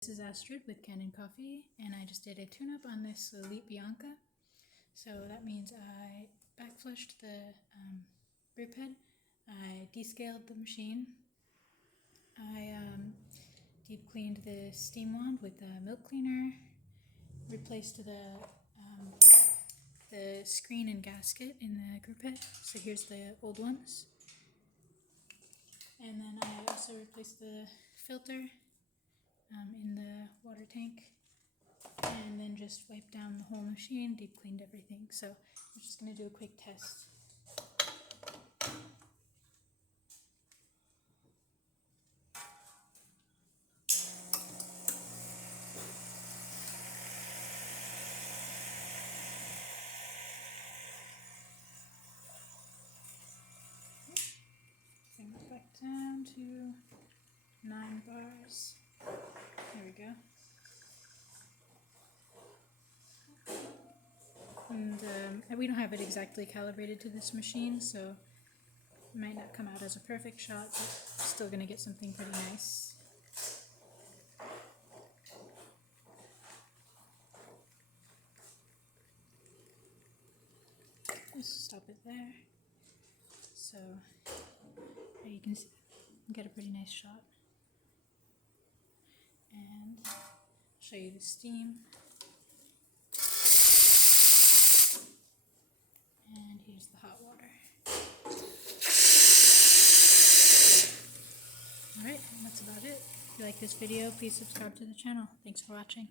This is Astrid with Kanen Coffee, and I just did a tune-up on this Lelit Bianca. So that means I backflushed the group head, I descaled the machine, I deep cleaned the steam wand with the milk cleaner, replaced the screen and gasket in the group head. So here's the old ones. And then I also replaced the filter in the water tank, and then just wiped down the whole machine, deep cleaned everything. So I'm just going to do a quick test. Bring it back down to 9 bars. There we go. And we don't have it exactly calibrated to this machine, so it might not come out as a perfect shot, but still going to get something pretty nice. Just stop it there. So there you can see, get a pretty nice shot. And I'll show you the steam. And here's the hot water. Alright, that's about it. If you like this video, please subscribe to the channel. Thanks for watching.